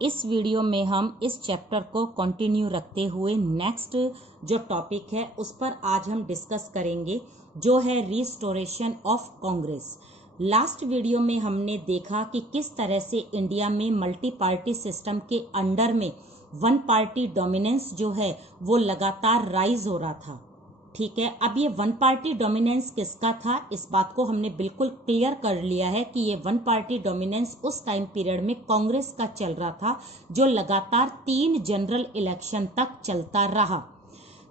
इस वीडियो में हम इस चैप्टर को कंटिन्यू रखते हुए नेक्स्ट जो टॉपिक है उस पर आज हम डिस्कस करेंगे, जो है restoration of Congress. Last video में हमने देखा कि किस तरह से इंडिया में मल्टी पार्टी सिस्टम के अंडर में वन पार्टी डोमिनेंस जो है वो लगातार राइज हो रहा था। ठीक है, अब ये वन पार्टी डोमिनेंस किसका था, इस बात को हमने बिल्कुल क्लियर कर लिया है कि ये वन पार्टी डोमिनेंस उस टाइम पीरियड में कांग्रेस का चल रहा था, जो लगातार 3 जनरल इलेक्शन तक चलता रहा।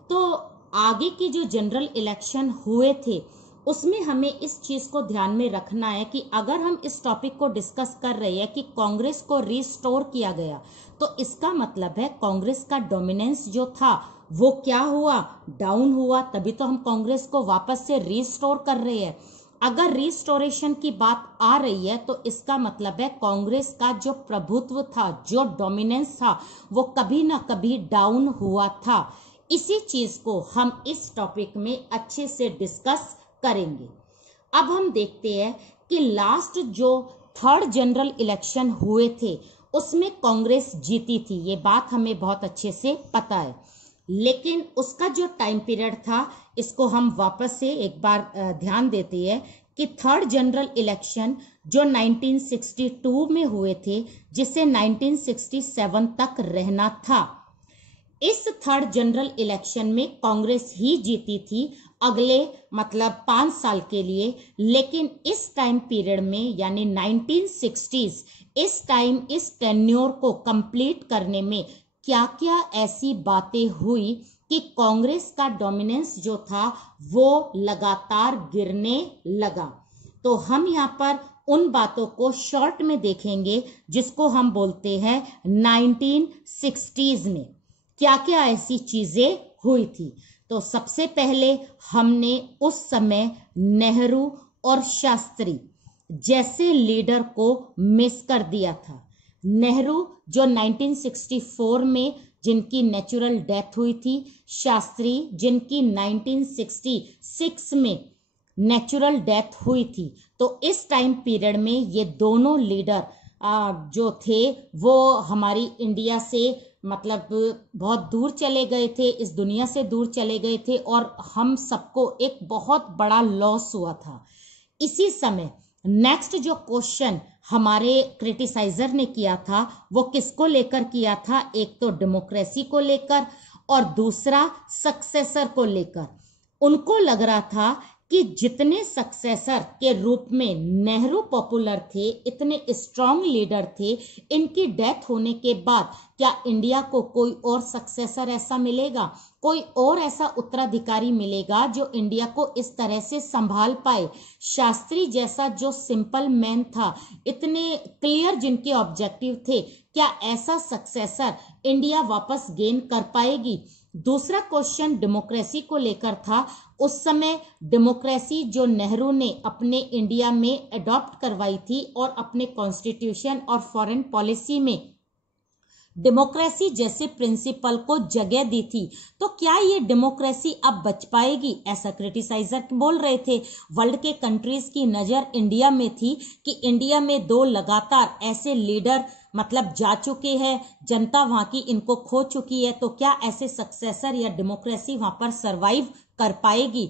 तो आगे की जो जनरल इलेक्शन हुए थे उसमें हमें इस चीज को ध्यान में रखना है कि अगर हम इस टॉपिक को डिस्कस कर रहे हैं कि कांग्रेस को रिस्टोर किया गया, तो इसका मतलब है कांग्रेस का डोमिनेंस जो था वो क्या हुआ, डाउन हुआ, तभी तो हम कांग्रेस को वापस से रिस्टोर कर रहे हैं। अगर रिस्टोरेशन की बात आ रही है तो इसका मतलब है कांग्रेस का जो प्रभुत्व था, जो डोमिनेंस था, वो कभी ना कभी डाउन हुआ था। इसी चीज को हम इस टॉपिक में अच्छे से डिस्कस करेंगे। अब हम देखते हैं कि लास्ट जो 3rd जनरल इलेक्शन हुए थे उसमें कांग्रेस जीती थी, ये बात हमें बहुत अच्छे से पता है। लेकिन उसका जो टाइम पीरियड था, इसको हम वापस से एक बार ध्यान देते हैं कि 3rd जनरल इलेक्शन जो 1962 में हुए थे, जिसे 1967 तक रहना था, इस 3rd जनरल इलेक्शन में कांग्रेस ही जीती थी अगले 5 साल के लिए। लेकिन इस टाइम पीरियड में यानी 1960s, इस टाइम इस टेन्योर को कंप्लीट करने में क्या क्या ऐसी बातें हुई कि कांग्रेस का डोमिनेंस जो था वो लगातार गिरने लगा। तो हम यहाँ पर उन बातों को शॉर्ट में देखेंगे जिसको हम बोलते हैं 1960s में क्या क्या ऐसी चीजें हुई थी। तो सबसे पहले हमने उस समय नेहरू और शास्त्री जैसे लीडर को मिस कर दिया था। नेहरू जो 1964 में जिनकी नेचुरल डेथ हुई थी, शास्त्री जिनकी 1966 में नेचुरल डेथ हुई थी। तो इस टाइम पीरियड में ये दोनों लीडर जो थे वो हमारी इंडिया से बहुत दूर चले गए थे, इस दुनिया से दूर चले गए थे और हम सबको एक बहुत बड़ा लॉस हुआ था। इसी समय नेक्स्ट जो क्वेश्चन हमारे क्रिटिसाइजर ने किया था वो किसको लेकर किया था, एक तो डेमोक्रेसी को लेकर और दूसरा सक्सेसर को लेकर। उनको लग रहा था कि जितने सक्सेसर के रूप में नेहरू पॉपुलर थे, इतने स्ट्रांग लीडर थे, इनकी डेथ होने के बाद क्या इंडिया को कोई और सक्सेसर ऐसा मिलेगा, कोई और ऐसा उत्तराधिकारी मिलेगा जो इंडिया को इस तरह से संभाल पाए। शास्त्री जैसा जो सिंपल मैन था, इतने क्लियर जिनके ऑब्जेक्टिव थे, क्या ऐसा सक्सेसर इंडिया वापस गेन कर पाएगी। दूसरा क्वेश्चन डेमोक्रेसी को लेकर था। उस समय डेमोक्रेसी जो नेहरू ने अपने इंडिया में अडॉप्ट करवाई थी और अपने कॉन्स्टिट्यूशन और फॉरेन पॉलिसी में डेमोक्रेसी जैसे प्रिंसिपल को जगह दी थी, तो क्या ये डेमोक्रेसी अब बच पाएगी, ऐसा क्रिटिसाइजर बोल रहे थे। वर्ल्ड के कंट्रीज की नजर इंडिया में थी कि इंडिया में 2 लगातार ऐसे लीडर जा चुके हैं, जनता वहां की इनको खो चुकी है, तो क्या ऐसे सक्सेसर या डेमोक्रेसी वहां पर सरवाइव कर पाएगी।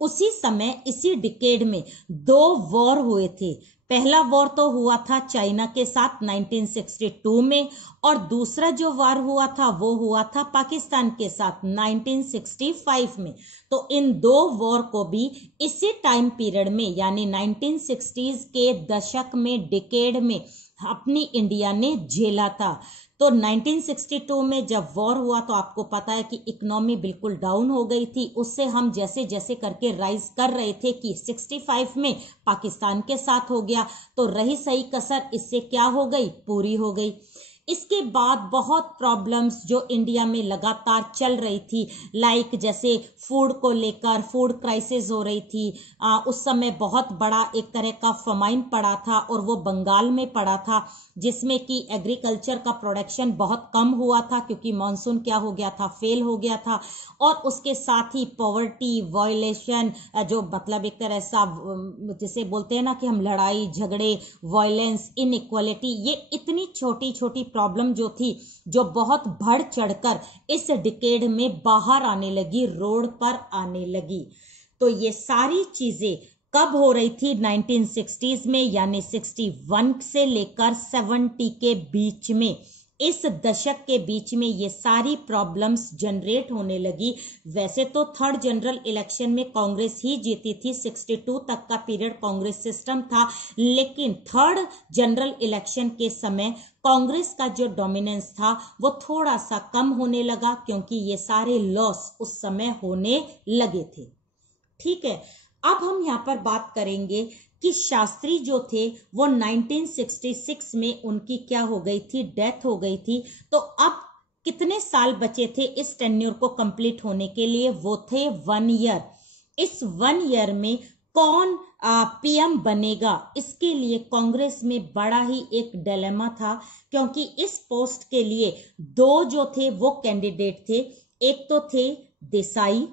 उसी समय इसी डिकेड में 2 वॉर हुए थे। पहला वॉर तो हुआ था चाइना के साथ 1962 में और दूसरा जो वॉर हुआ था वो हुआ था पाकिस्तान के साथ 1965 में। तो इन 2 वॉर को भी इसी टाइम पीरियड में यानी 1960s के दशक में, डिकेड में अपनी इंडिया ने झेला था। तो 1962 में जब वॉर हुआ तो आपको पता है कि इकोनॉमी बिल्कुल डाउन हो गई थी। उससे हम जैसे जैसे करके राइज कर रहे थे कि 65 में पाकिस्तान के साथ हो गया, तो रही सही कसर इससे क्या हो गई, पूरी हो गई। इसके बाद बहुत प्रॉब्लम्स जो इंडिया में लगातार चल रही थी, लाइक जैसे फूड को लेकर फूड क्राइसिस हो रही थी। उस समय बहुत बड़ा एक तरह का फमाइन पड़ा था और वो बंगाल में पड़ा था, जिसमें कि एग्रीकल्चर का प्रोडक्शन बहुत कम हुआ था क्योंकि मानसून क्या हो गया था, फेल हो गया था। और उसके साथ ही पॉवर्टी, वायलेशन, जो एक तरह सा जिसे बोलते हैं ना कि हम लड़ाई झगड़े, वायलेंस, इनइक्वालिटी, ये इतनी छोटी छोटी प्रॉब्लम जो थी, जो बहुत बढ़ चढ़कर इस डिकेड में बाहर आने लगी, रोड पर आने लगी। तो ये सारी चीजें कब हो रही थी? 1960s में, यानी 61 से लेकर 70 के बीच में, इस दशक के बीच में ये सारी प्रॉब्लम्स जनरेट होने लगी। वैसे तो थर्ड जनरल इलेक्शन में कांग्रेस ही जीती थी, 62 तक का पीरियड कांग्रेस सिस्टम था, लेकिन थर्ड जनरल इलेक्शन के समय कांग्रेस का जो डोमिनेंस था वो थोड़ा सा कम होने लगा, क्योंकि ये सारे लॉस उस समय होने लगे थे। ठीक है, अब हम यहां पर बात करेंगे कि शास्त्री जो थे वो 1966 में उनकी क्या हो गई थी? डेथ हो गई थी। तो अब कितने साल बचे थे इस टेन्योर को कंप्लीट होने के लिए? वो थे 1 ईयर। इस 1 ईयर में कौन पीएम बनेगा, इसके लिए कांग्रेस में बड़ा ही एक डिलेमा था, क्योंकि इस पोस्ट के लिए 2 जो थे वो कैंडिडेट थे। एक तो थे देसाई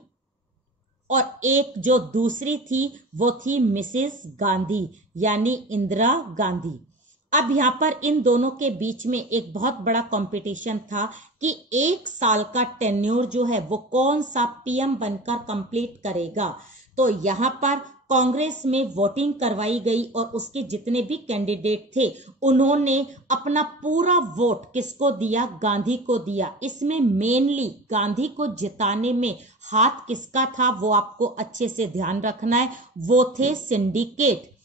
और एक जो दूसरी थी वो थी मिसेस गांधी, यानी इंदिरा गांधी। अब यहां पर इन दोनों के बीच में एक बहुत बड़ा कंपटीशन था कि 1 साल का टेन्योर जो है वो कौन सा पीएम बनकर कंप्लीट करेगा। तो यहां पर कांग्रेस में वोटिंग करवाई गई और उसके जितने भी कैंडिडेट थे उन्होंने अपना पूरा वोट किसको दिया? गांधी को दिया। इसमें मेनली गांधी को जिताने में हाथ किसका था वो आपको अच्छे से ध्यान रखना है, वो थे सिंडिकेट।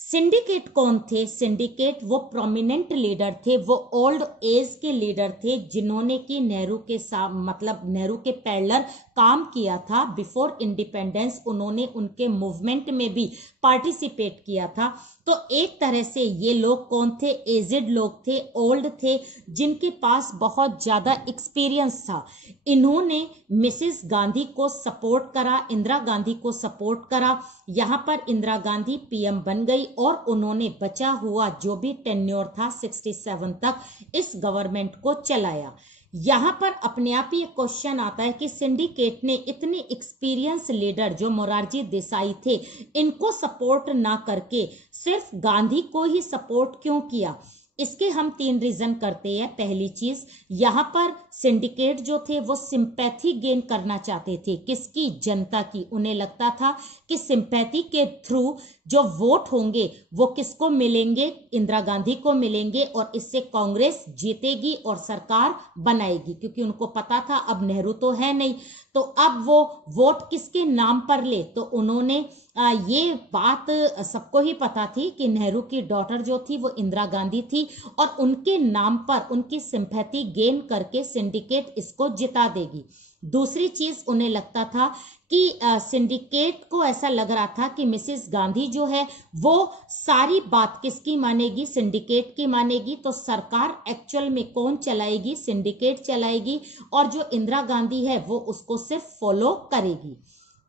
सिंडिकेट कौन थे? सिंडिकेट वो प्रोमिनेंट लीडर थे, वो ओल्ड एज के लीडर थे, जिन्होंने कि नेहरू के साथ, मतलब नेहरू के पैरेलल काम किया था बिफोर इंडिपेंडेंस। उन्होंने उनके मूवमेंट में भी पार्टिसिपेट किया था। तो एक तरह से ये लोग कौन थे? एजेड लोग थे, ओल्ड थे, जिनके पास बहुत ज्यादा एक्सपीरियंस था। इन्होंने मिसेस गांधी को सपोर्ट करा, इंदिरा गांधी को सपोर्ट करा। यहां पर इंदिरा गांधी पीएम बन गई और उन्होंने बचा हुआ जो भी टेन्योर था 67 तक इस गवर्नमेंट को चलाया। यहां पर अपने आप ही एक क्वेश्चन आता है कि सिंडिकेट ने इतने एक्सपीरियंस लीडर जो मोरारजी देसाई थे इनको सपोर्ट ना करके सिर्फ गांधी को ही सपोर्ट क्यों किया? इसके हम 3 रीजन करते हैं। पहली चीज, यहां पर सिंडिकेट जो थे वो सिंपैथी गेन करना चाहते थे। किसकी? जनता की। उन्हें लगता था कि सिंपैथी के थ्रू जो वोट होंगे वो किसको मिलेंगे? इंदिरा गांधी को मिलेंगे और इससे कांग्रेस जीतेगी और सरकार बनाएगी, क्योंकि उनको पता था अब नेहरू तो है नहीं, तो अब वो वोट किसके नाम पर ले। तो उन्होंने ये बात सबको ही पता थी कि नेहरू की डॉटर जो थी वो इंदिरा गांधी थी और उनके नाम पर उनकी सिंपैथी गेन करके सिंडिकेट इसको जिता देगी। दूसरी चीज, उन्हें लगता था कि सिंडिकेट को ऐसा लग रहा था कि मिसेस गांधी जो है वो सारी बात किसकी मानेगी? सिंडिकेट की मानेगी। तो सरकार एक्चुअल में कौन चलाएगी? सिंडिकेट चलाएगी, और जो इंदिरा गांधी है वो उसको सिर्फ फॉलो करेगी।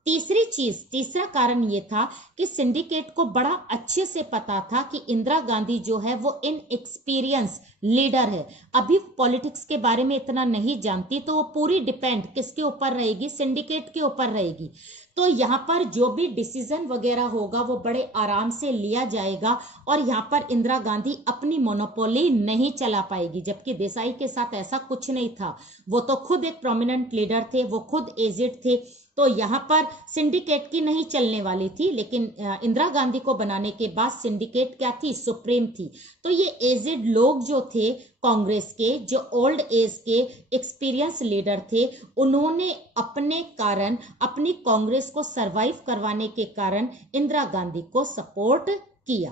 तीसरी चीज, तीसरा कारण ये था कि सिंडिकेट को बड़ा अच्छे से पता था कि इंदिरा गांधी जो है वो इनएक्सपीरियंस लीडर है, अभी पॉलिटिक्स के बारे में इतना नहीं जानती, तो वो पूरी डिपेंड किसके ऊपर रहेगी? सिंडिकेट के ऊपर रहेगी। तो यहाँ पर जो भी डिसीजन वगैरह होगा वो बड़े आराम से लिया जाएगा और यहाँ पर इंदिरा गांधी अपनी मोनोपोली नहीं चला पाएगी, जबकि देसाई के साथ ऐसा कुछ नहीं था। वो तो खुद एक प्रोमिनेंट लीडर थे, वो खुद एजेड थे, तो यहाँ पर सिंडिकेट की नहीं चलने वाली थी। लेकिन इंदिरा गांधी को बनाने के बाद सिंडिकेट क्या थी? सुप्रीम थी। तो ये एजेड लोग जो थे कांग्रेस के, जो ओल्ड एज के एक्सपीरियंस लीडर थे, उन्होंने अपने कारण, अपनी कांग्रेस को सरवाइव करवाने के कारण इंदिरा गांधी को सपोर्ट किया।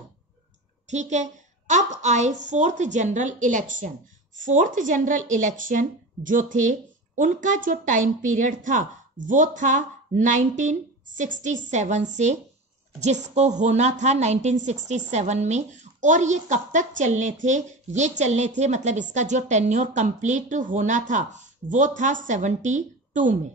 ठीक है, अब आए 4th general election. 4th general election जो थे उनका जो टाइम पीरियड था वो था 1967 से, जिसको होना था 1967 में। और ये कब तक चलने थे? ये चलने थे, मतलब इसका जो टेन्योर कंप्लीट होना था वो था 72 में।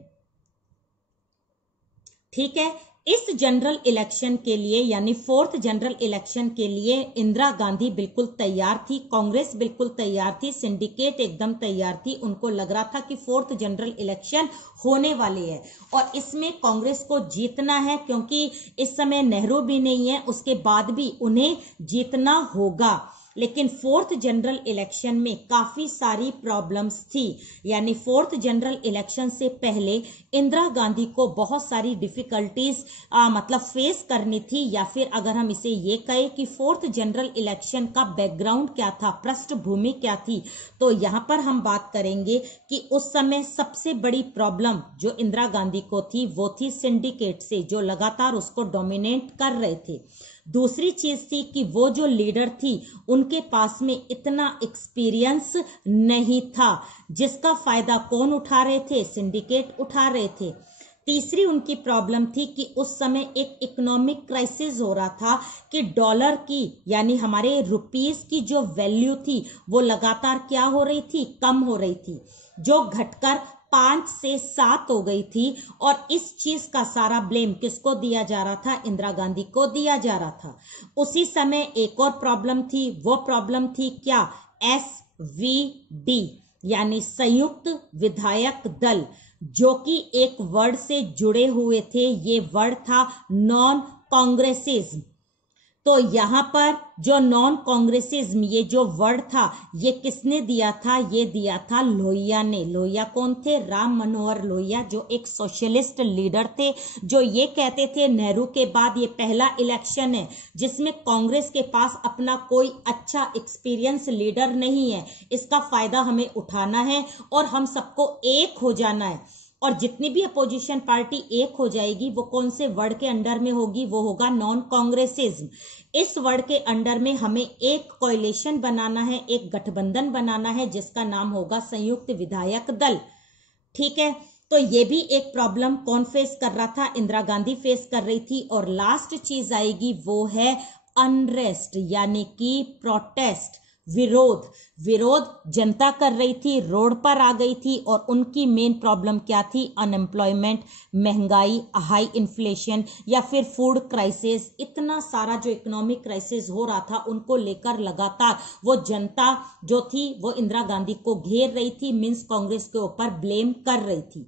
ठीक है, इस जनरल इलेक्शन के लिए यानी 4th जनरल इलेक्शन के लिए इंदिरा गांधी बिल्कुल तैयार थी, कांग्रेस बिल्कुल तैयार थी, सिंडिकेट एकदम तैयार थी। उनको लग रहा था कि 4th जनरल इलेक्शन होने वाले है और इसमें कांग्रेस को जीतना है, क्योंकि इस समय नेहरू भी नहीं है, उसके बाद भी उन्हें जीतना होगा। लेकिन फोर्थ जनरल इलेक्शन में काफी सारी प्रॉब्लम्स थी, यानी फोर्थ जनरल इलेक्शन से पहले इंदिरा गांधी को बहुत सारी डिफिकल्टीज मतलब फेस करनी थी, या फिर अगर हम इसे ये कहें कि फोर्थ जनरल इलेक्शन का बैकग्राउंड क्या था, पृष्ठभूमि क्या थी, तो यहां पर हम बात करेंगे कि उस समय सबसे बड़ी प्रॉब्लम जो इंदिरा गांधी को थी वो थी सिंडिकेट से, जो लगातार उसको डोमिनेट कर रहे थे। दूसरी चीज थी कि वो जो लीडर थी उनके पास में इतना एक्सपीरियंस नहीं था, जिसका फायदा कौन उठा रहे थे, सिंडिकेट उठा रहे थे। तीसरी उनकी प्रॉब्लम थी कि उस समय एक इकोनॉमिक क्राइसिस हो रहा था कि डॉलर की यानी हमारे रुपीस की जो वैल्यू थी वो लगातार क्या हो रही थी, कम हो रही थी, जो घटकर 5 से 7 हो गई थी। और इस चीज का सारा ब्लेम किसको दिया जा रहा था, इंदिरा गांधी को दिया जा रहा था। उसी समय एक और प्रॉब्लम थी, वो प्रॉब्लम थी क्या, SVD यानी संयुक्त विधायक दल, जो कि एक वर्ड से जुड़े हुए थे, ये वर्ड था नॉन कांग्रेसिज्म। तो यहां पर जो नॉन कांग्रेसिज्म ये जो वर्ड था ये किसने दिया था, ये दिया था लोहिया ने। लोहिया कौन थे, राम मनोहर लोहिया, जो एक सोशलिस्ट लीडर थे, जो ये कहते थे नेहरू के बाद ये पहला इलेक्शन है जिसमें कांग्रेस के पास अपना कोई अच्छा एक्सपीरियंस लीडर नहीं है, इसका फायदा हमें उठाना है और हम सबको एक हो जाना है। और जितनी भी अपोजिशन पार्टी एक हो जाएगी वो कौन से वर्ड के अंडर में होगी, वो होगा नॉन कांग्रेसिज्म। इस वर्ड के अंडर में हमें एक कोalition बनाना है, एक गठबंधन बनाना है जिसका नाम होगा संयुक्त विधायक दल। ठीक है, तो ये भी एक प्रॉब्लम कौन फेस कर रहा था, इंदिरा गांधी फेस कर रही थी। और लास्ट चीज आएगी वो है अनरेस्ट यानी कि प्रोटेस्ट, विरोध। विरोध जनता कर रही थी, रोड पर आ गई थी और उनकी मेन प्रॉब्लम क्या थी, अनएम्प्लॉयमेंट, महंगाई, हाई इन्फ्लेशन या फिर फूड क्राइसिस, इतना सारा जो इकोनॉमिक क्राइसिस हो रहा था उनको लेकर लगातार वो जनता जो थी वो इंदिरा गांधी को घेर रही थी, मींस कांग्रेस के ऊपर ब्लेम कर रही थी।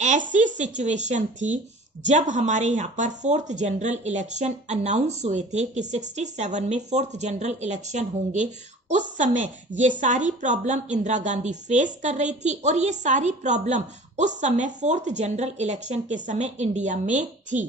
ऐसी सिचुएशन थी जब हमारे यहाँ पर फोर्थ जनरल इलेक्शन अनाउंस हुए थे कि 67 में फोर्थ जनरल इलेक्शन होंगे। उस समय ये सारी प्रॉब्लम इंदिरा गांधी फेस कर रही थी और ये सारी प्रॉब्लम उस समय फोर्थ जनरल इलेक्शन के समय इंडिया में थी।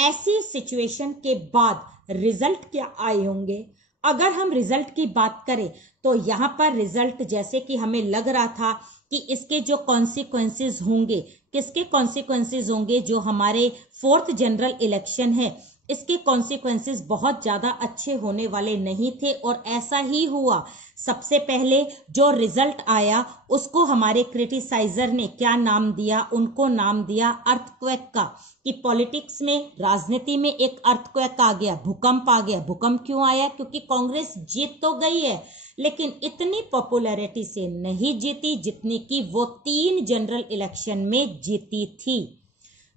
ऐसी सिचुएशन के बाद रिजल्ट क्या आए होंगे, अगर हम रिजल्ट की बात करें तो यहां पर रिजल्ट जैसे कि हमें लग रहा था कि इसके जो कॉन्सिक्वेंसेस होंगे, किसके कॉन्सिक्वेंसेस होंगे, जो हमारे फोर्थ जनरल इलेक्शन है इसके कॉन्सिक्वेंसेस बहुत ज्यादा अच्छे होने वाले नहीं थे और ऐसा ही हुआ। सबसे पहले जो रिजल्ट आया उसको हमारे क्रिटिसाइजर ने क्या नाम दिया, उनको नाम दिया अर्थक्वेक का, कि पॉलिटिक्स में, राजनीति में एक अर्थक्वेक आ गया, भूकंप आ गया। भूकंप क्यों आया, क्योंकि कांग्रेस जीत तो गई है लेकिन इतनी पॉपुलैरिटी से नहीं जीती जितनी कि वो 3 जनरल इलेक्शन में जीती थी।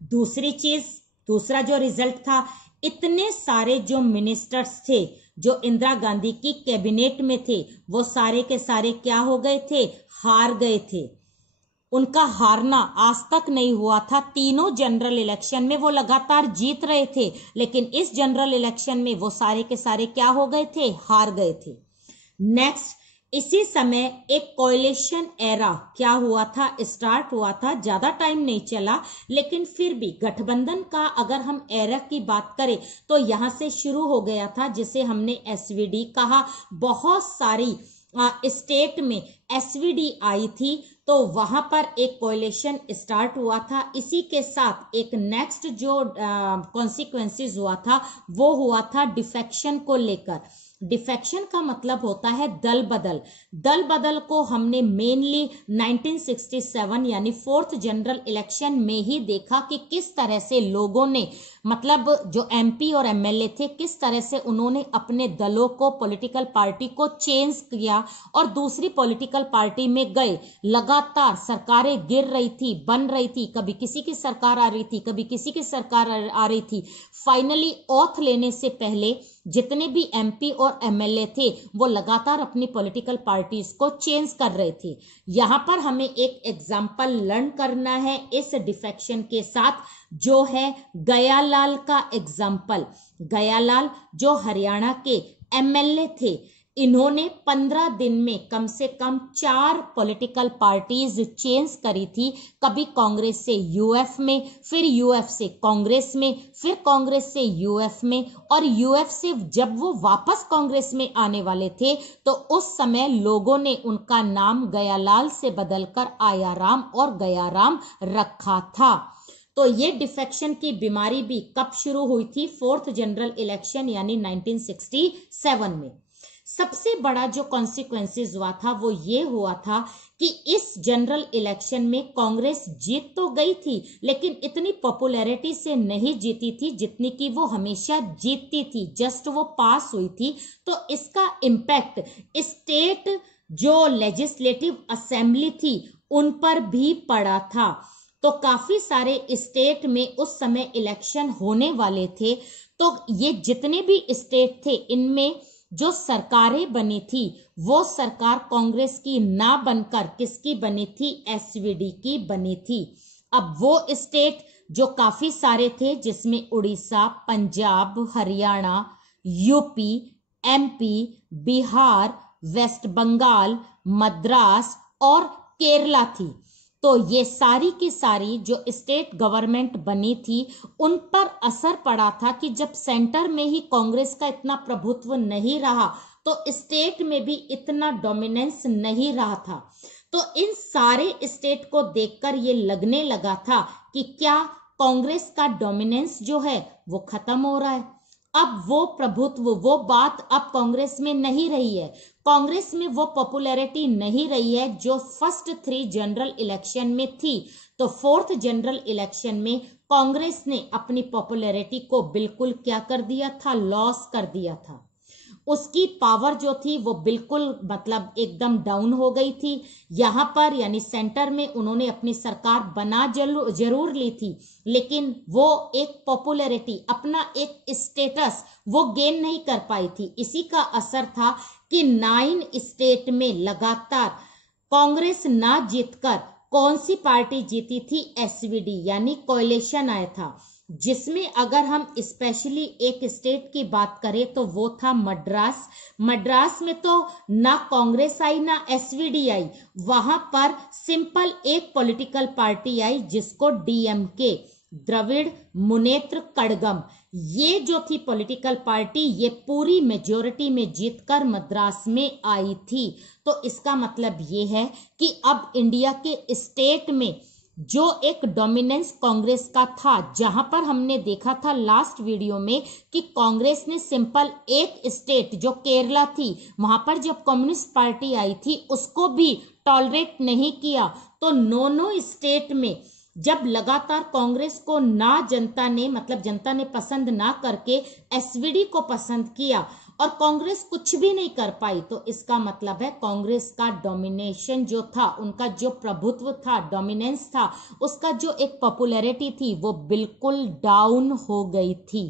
दूसरी चीज, दूसरा जो रिजल्ट था, इतने सारे जो मिनिस्टर्स थे जो इंदिरा गांधी की कैबिनेट में थे वो सारे के सारे क्या हो गए थे, हार गए थे। उनका हारना आज तक नहीं हुआ था। तीनों जनरल इलेक्शन में वो लगातार जीत रहे थे लेकिन इस जनरल इलेक्शन में वो सारे के सारे क्या हो गए थे, हार गए थे। नेक्स्ट, इसी समय एक कोएलिशन एरा क्या हुआ था, स्टार्ट हुआ था। ज्यादा टाइम नहीं चला लेकिन फिर भी गठबंधन का अगर हम एरा की बात करें तो यहां से शुरू हो गया था जिसे हमने SVD कहा। बहुत सारी स्टेट में SVD आई थी तो वहां पर एक कोएलिशन स्टार्ट हुआ था। इसी के साथ एक नेक्स्ट जो कॉन्सिक्वेंसेस हुआ था वो हुआ था डिफेक्शन को लेकर। डिफेक्शन का मतलब होता है दल बदल। दल बदल को हमने मेनली 1967 यानी फोर्थ जनरल इलेक्शन में ही देखा कि किस तरह से लोगों ने, मतलब जो MP और MLA थे, किस तरह से उन्होंने अपने दलों को, पॉलिटिकल पार्टी को चेंज किया और दूसरी पॉलिटिकल पार्टी में गए। लगातार सरकारें गिर रही थी, बन रही थी, कभी किसी की सरकार आ रही थी, कभी किसी की सरकार आ रही थी। फाइनली ऑथ लेने से पहले जितने भी MP और MLA थे वो लगातार अपनी पॉलिटिकल पार्टीज को चेंज कर रहे थे। यहां पर हमें एक एग्जाम्पल लर्न करना है इस डिफेक्शन के साथ, जो है गयालाल का एग्जाम्पल। गयालाल जो हरियाणा के MLA थे, इन्होंने 15 दिन में कम से कम 4 पॉलिटिकल पार्टीज चेंज करी थी। कभी कांग्रेस से यूएफ में, फिर यूएफ से कांग्रेस में, फिर कांग्रेस से यूएफ में, और यूएफ से जब वो वापस कांग्रेस में आने वाले थे तो उस समय लोगों ने उनका नाम गयालाल से बदलकर आयाराम और गयाराम रखा था। तो ये डिफेक्शन की बीमारी भी कब शुरू हुई थी? 4th जनरल इलेक्शन यानी 1967 में। सबसे बड़ा जो कॉन्सिक्वेंसेस हुआ था वो ये हुआ था कि इस जनरल इलेक्शन में कांग्रेस जीत तो गई थी, लेकिन इतनी पॉपुलैरिटी से नहीं जीती थी जितनी कि वो हमेशा जीतती थी, जस्ट वो पास हुई थी। तो इसका इम्पैक्ट स्टेट जो लेजिस्लेटिव असेंबली थी उन पर भी पड़ा था। तो काफी सारे स्टेट में उस समय इलेक्शन होने वाले थे। तो ये जितने भी स्टेट थे इनमें जो सरकारें बनी थी वो सरकार कांग्रेस की ना बनकर किसकी बनी थी? एसवीडी की बनी थी। अब वो स्टेट जो काफी सारे थे जिसमें Orissa, Punjab, Haryana, UP, MP, Bihar, West Bengal, Madras और केरला थी। तो ये सारी की सारी जो स्टेट गवर्नमेंट बनी थी उन पर असर पड़ा था कि जब सेंटर में ही कांग्रेस का इतना प्रभुत्व नहीं रहा तो स्टेट में भी इतना डोमिनेंस नहीं रहा था। तो इन सारे स्टेट को देखकर ये लगने लगा था कि क्या कांग्रेस का डोमिनेंस जो है वो खत्म हो रहा है। अब वो प्रभुत्व, वो बात अब कांग्रेस में नहीं रही है। कांग्रेस में वो पॉपुलैरिटी नहीं रही है जो फर्स्ट 3 जनरल इलेक्शन में थी। तो 4th जनरल इलेक्शन में कांग्रेस ने अपनी पॉपुलैरिटी को बिल्कुल क्या कर दिया था? लॉस कर दिया था। उसकी पावर जो थी वो बिल्कुल मतलब एकदम डाउन हो गई थी। यहाँ पर यानी सेंटर में उन्होंने अपनी सरकार बना जरूर ली थी, लेकिन वो एक पॉपुलैरिटी, अपना एक स्टेटस वो गेन नहीं कर पाई थी। इसी का असर था कि 9 स्टेट में लगातार कांग्रेस ना जीतकर कौन सी पार्टी जीती थी? एसवीडी यानी कोalition आया था, जिसमें अगर हम स्पेशली एक स्टेट की बात करें तो वो था मद्रास। मद्रास में तो ना कांग्रेस आई ना एसवीडी आई, वहां पर सिंपल एक पॉलिटिकल पार्टी आई जिसको डीएमके, द्रविड़ मुनेत्र कड़गम, ये जो थी पॉलिटिकल पार्टी ये पूरी मेजोरिटी में जीतकर मद्रास में आई थी। तो इसका मतलब ये है कि अब इंडिया के स्टेट में जो एक डोमिनेंस कांग्रेस का था, जहां पर हमने देखा था लास्ट वीडियो में कि कांग्रेस ने सिंपल एक स्टेट जो केरला थी वहां पर जब कम्युनिस्ट पार्टी आई थी उसको भी टॉलरेट नहीं किया। तो नो स्टेट में जब लगातार कांग्रेस को ना जनता ने मतलब जनता ने पसंद ना करके एसवीडी को पसंद किया और कांग्रेस कुछ भी नहीं कर पाई, तो इसका मतलब है कांग्रेस का डोमिनेशन जो था, उनका जो प्रभुत्व था, डोमिनेंस था, उसका जो एक पॉपुलैरिटी थी वो बिल्कुल डाउन हो गई थी।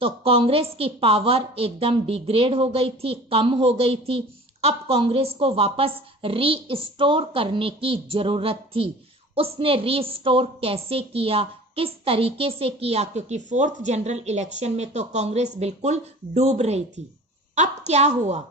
तो कांग्रेस की पावर एकदम डिग्रेड हो गई थी, कम हो गई थी। अब कांग्रेस को वापस रीस्टोर करने की जरूरत थी। उसने रीस्टोर कैसे किया, किस तरीके से किया, क्योंकि 4th जनरल इलेक्शन में तो कांग्रेस बिल्कुल डूब रही थी। अब क्या हुआ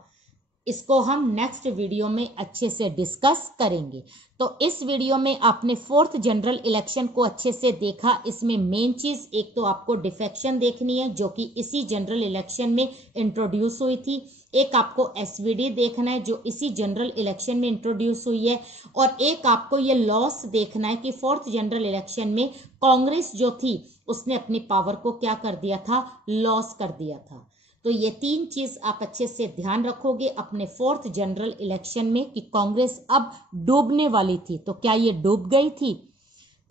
इसको हम नेक्स्ट वीडियो में अच्छे से डिस्कस करेंगे। तो इस वीडियो में आपने 4th जनरल इलेक्शन को अच्छे से देखा। इसमें मेन चीज एक तो आपको डिफेक्शन देखनी है जो कि इसी जनरल इलेक्शन में इंट्रोड्यूस हुई थी, एक आपको एसवीडी देखना है जो इसी जनरल इलेक्शन में इंट्रोड्यूस हुई है, और एक आपको ये लॉस देखना है कि 4th जनरल इलेक्शन में कांग्रेस जो थी उसने अपनी पावर को क्या कर दिया था? लॉस कर दिया था। तो ये 3 चीज आप अच्छे से ध्यान रखोगे अपने 4th जनरल इलेक्शन में कि कांग्रेस अब डूबने वाली थी। तो क्या ये डूब गई थी?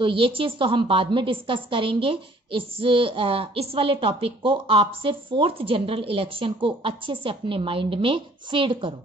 तो ये चीज तो हम बाद में डिस्कस करेंगे। इस वाले टॉपिक को आप सिर्फ 4th जनरल इलेक्शन को अच्छे से अपने माइंड में फीड करो।